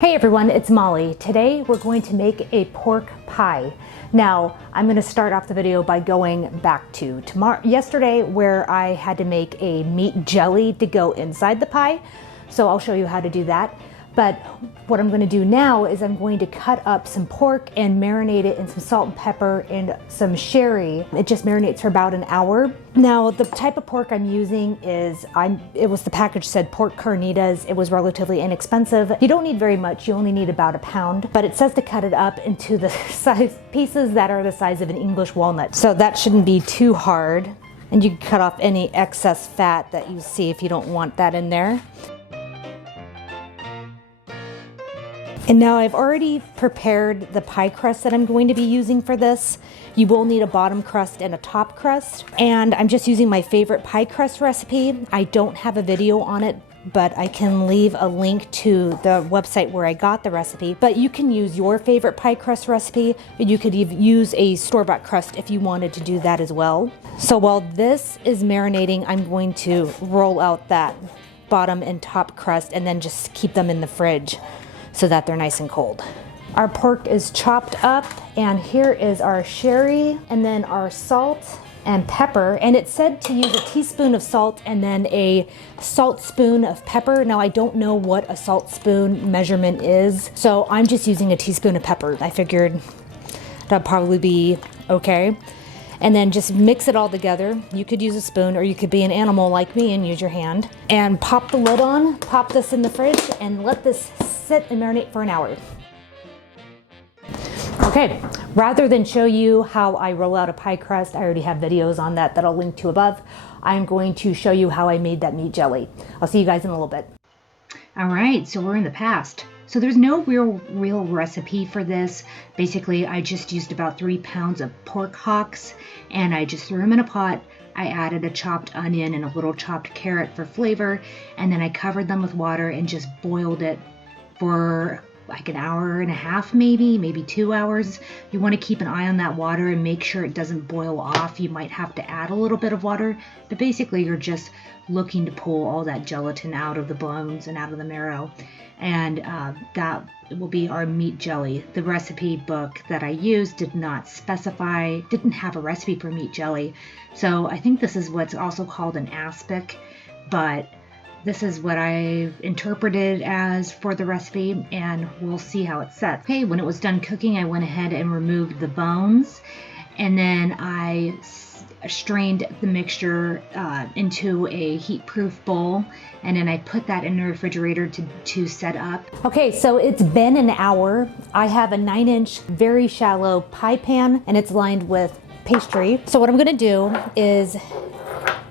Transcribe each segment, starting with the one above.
Hey everyone, it's Molly. Today we're going to make a pork pie. Now, I'm going to start off the video by going back to yesterday where I had to make a meat jelly to go inside the pie. So I'll show you how to do that. But what I'm going to do now is I'm going to cut up some pork and marinate it in some salt and pepper and some sherry. It just marinates for about an hour. Now, the type of pork I'm using is, the package said pork carnitas. It was relatively inexpensive. You don't need very much. You only need about a pound, but it says to cut it up into the size pieces that are the size of an English walnut. So that shouldn't be too hard. And you can cut off any excess fat that you see if you don't want that in there. And now I've already prepared the pie crust that I'm going to be using for this. You will need a bottom crust and a top crust. And I'm just using my favorite pie crust recipe. I don't have a video on it, but I can leave a link to the website where I got the recipe. But you can use your favorite pie crust recipe, and you could even use a store-bought crust if you wanted to do that as well. So while this is marinating, I'm going to roll out that bottom and top crust and then just keep them in the fridge so that they're nice and cold. Our pork is chopped up, and here is our sherry and then our salt and pepper. And it said to use a teaspoon of salt and then a salt spoon of pepper. Now I don't know what a salt spoon measurement is, so I'm just using a teaspoon of pepper. I figured that'd probably be okay. And then just mix it all together. You could use a spoon, or you could be an animal like me and use your hand. And pop the lid on, pop this in the fridge, and let this sit and marinate for an hour. Okay, rather than show you how I roll out a pie crust, I already have videos on that I'll link to above. I'm going to show you how I made that meat jelly. I'll see you guys in a little bit. All right, so we're in the past. So there's no real recipe for this. Basically, I just used about 3 pounds of pork hocks, and I just threw them in a pot. I added a chopped onion and a little chopped carrot for flavor, and then I covered them with water and just boiled it for like an hour and a half, maybe 2 hours. You want to keep an eye on that water and make sure it doesn't boil off. You might have to add a little bit of water, but basically you're just looking to pull all that gelatin out of the bones and out of the marrow. And that will be our meat jelly. The recipe book that I used didn't have a recipe for meat jelly. So I think this is what's also called an aspic, but this is what I've interpreted as for the recipe, and we'll see how it's set. Okay, when it was done cooking, I went ahead and removed the bones, and then I strained the mixture into a heat-proof bowl, and then I put that in the refrigerator to set up. Okay, so it's been an hour. I have a 9-inch, very shallow pie pan, and it's lined with pastry. So what I'm gonna do is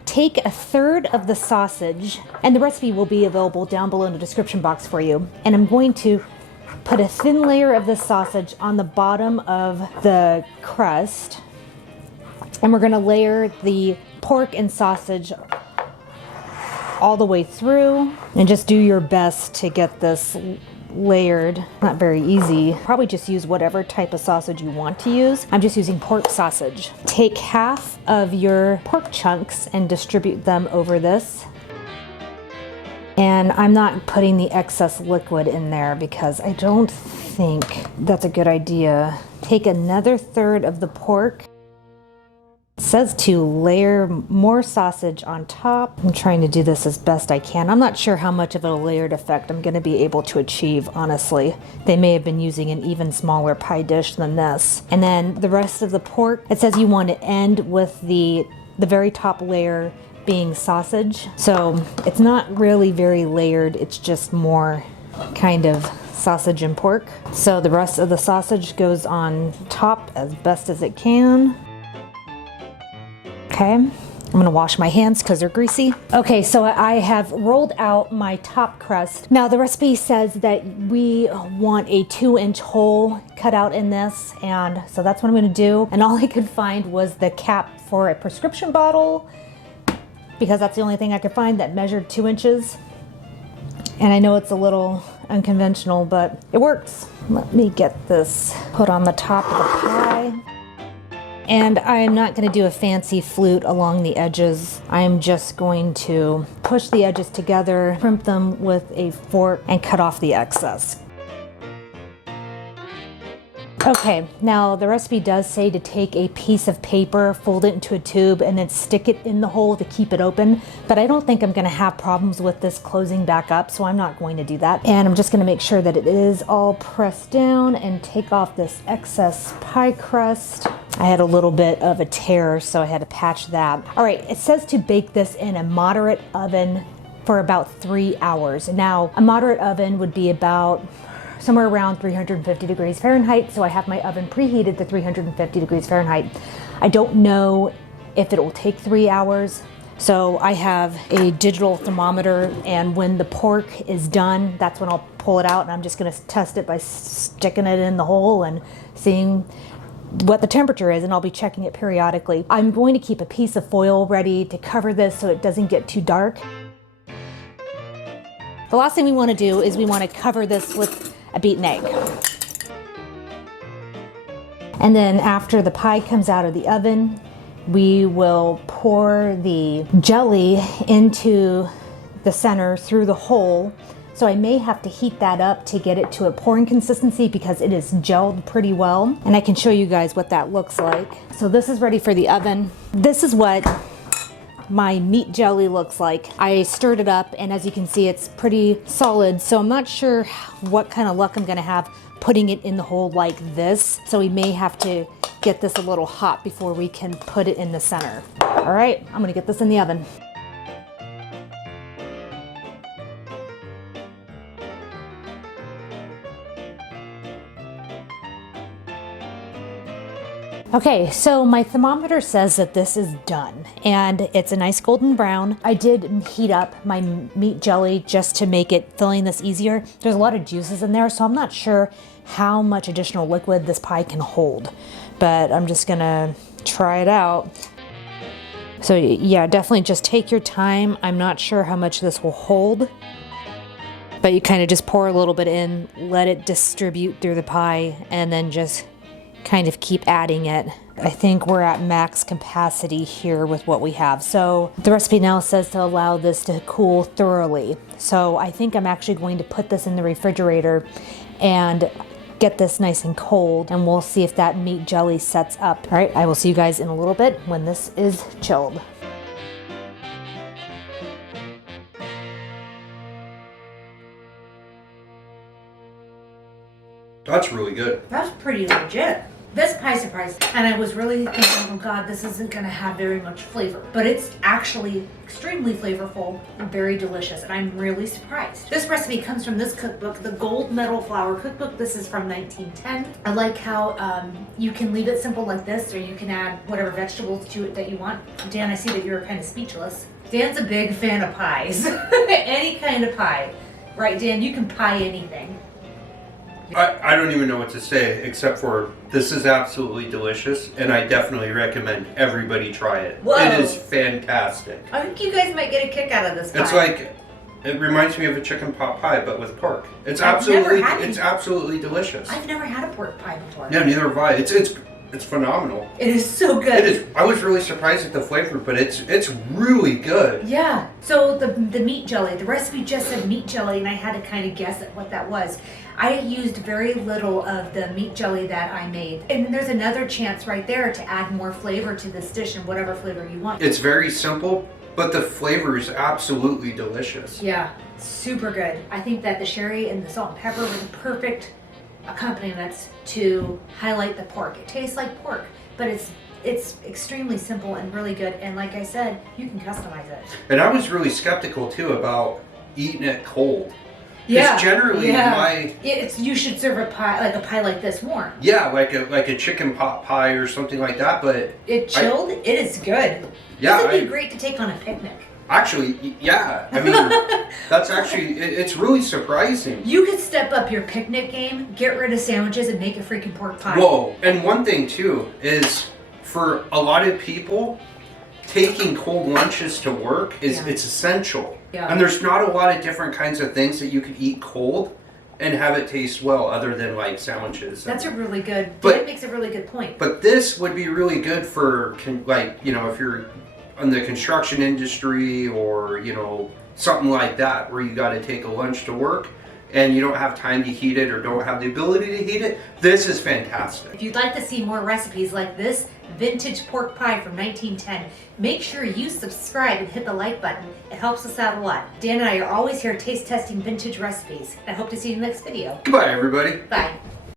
take a third of the sausage, and the recipe will be available down below in the description box for you. And I'm going to put a thin layer of the sausage on the bottom of the crust. And we're gonna layer the pork and sausage all the way through, and just do your best to get this layered. Not very easy. Probably just use whatever type of sausage you want to use. I'm just using pork sausage. Take half of your pork chunks and distribute them over this. And I'm not putting the excess liquid in there because I don't think that's a good idea. Take another third of the pork. It says to layer more sausage on top. I'm trying to do this as best I can. I'm not sure how much of a layered effect I'm going to be able to achieve, honestly. They may have been using an even smaller pie dish than this. And then the rest of the pork, it says you want to end with the very top layer being sausage. So it's not really very layered. It's just more kind of sausage and pork. So the rest of the sausage goes on top as best as it can. Okay, I'm gonna wash my hands because they're greasy. Okay, so I have rolled out my top crust. Now the recipe says that we want a 2-inch hole cut out in this, and so that's what I'm gonna do. And all I could find was the cap for a prescription bottle, because that's the only thing I could find that measured 2 inches. And I know it's a little unconventional, but it works. Let me get this put on the top of the pie. And I'm not going to do a fancy flute along the edges. I'm just going to push the edges together, crimp them with a fork, and cut off the excess. Okay, now the recipe does say to take a piece of paper, fold it into a tube, and then stick it in the hole to keep it open. But I don't think I'm gonna have problems with this closing back up, so I'm not going to do that. And I'm just gonna make sure that it is all pressed down and take off this excess pie crust. I had a little bit of a tear, so I had to patch that. All right, it says to bake this in a moderate oven for about 3 hours. Now, a moderate oven would be about somewhere around 350 degrees Fahrenheit. So I have my oven preheated to 350 degrees Fahrenheit. I don't know if it will take 3 hours. So I have a digital thermometer, and when the pork is done, that's when I'll pull it out, and I'm just gonna test it by sticking it in the hole and seeing what the temperature is, and I'll be checking it periodically. I'm going to keep a piece of foil ready to cover this so it doesn't get too dark. The last thing we want to do is we want to cover this with a beaten egg. And then after the pie comes out of the oven, we will pour the jelly into the center through the hole. So I may have to heat that up to get it to a pouring consistency because it is gelled pretty well. And I can show you guys what that looks like. So this is ready for the oven. This is what my meat jelly looks like. I stirred it up, and as you can see, it's pretty solid. So I'm not sure what kind of luck I'm gonna have putting it in the hole like this. So we may have to get this a little hot before we can put it in the center. All right, I'm gonna get this in the oven. Okay, so my thermometer says that this is done, and it's a nice golden brown. I did heat up my meat jelly just to make it filling this easier. There's a lot of juices in there, so I'm not sure how much additional liquid this pie can hold, but I'm just gonna try it out. So yeah, definitely just take your time. I'm not sure how much this will hold, but you kind of just pour a little bit in, let it distribute through the pie, and then just kind of keep adding it. I think we're at max capacity here with what we have. So the recipe now says to allow this to cool thoroughly. So I think I'm actually going to put this in the refrigerator and get this nice and cold, and we'll see if that meat jelly sets up. All right, I will see you guys in a little bit when this is chilled. That's really good. That's pretty legit. This pie surprised, and I was really thinking, oh God, this isn't gonna have very much flavor. But it's actually extremely flavorful and very delicious, and I'm really surprised. This recipe comes from this cookbook, the Gold Medal Flour Cookbook. This is from 1910. I like how you can leave it simple like this, or you can add whatever vegetables to it that you want. Dan, I see that you're kind of speechless. Dan's a big fan of pies. Any kind of pie. Right, Dan? You can pie anything. I don't even know what to say except for this is absolutely delicious, and I definitely recommend everybody try it. Whoa. It is fantastic. I think you guys might get a kick out of this pie. It's like, it reminds me of a chicken pot pie, but with pork. It's I've absolutely, never had it. it's absolutely delicious. I've never had a pork pie before. Yeah, neither have I. It's phenomenal. It is so good. It is. I was really surprised at the flavor, but it's really good. Yeah. So the meat jelly, the recipe just said meat jelly, and I had to kind of guess at what that was. I used very little of the meat jelly that I made. And there's another chance right there to add more flavor to this dish, and whatever flavor you want. It's very simple, but the flavor is absolutely delicious. Yeah, super good. I think that the sherry and the salt and pepper were the perfect accompaniments to highlight the pork. It tastes like pork, but it's extremely simple and really good. And like I said, you can customize it. And I was really skeptical too about eating it cold. Yeah, generally you should serve a pie like this warm. Yeah, like a chicken pot pie or something like that, but it chilled, it is good. Yeah, this would be great to take on a picnic. Actually, yeah. I mean, that's actually it's really surprising. You could step up your picnic game, get rid of sandwiches, and make a freaking pork pie. Whoa! And one thing too is for a lot of people, taking cold lunches to work it's essential. Yeah. And there's not a lot of different kinds of things that you could eat cold and have it taste well, other than like sandwiches. That's a really good. That makes a really good point. But this would be really good for if you're in the construction industry or something like that where you got to take a lunch to work. and you don't have time to heat it or don't have the ability to heat it, this is fantastic. If you'd like to see more recipes like this vintage pork pie from 1910, make sure you subscribe and hit the like button. It helps us out a lot. Dan and I are always here taste testing vintage recipes. I hope to see you in the next video. Goodbye, everybody. Bye.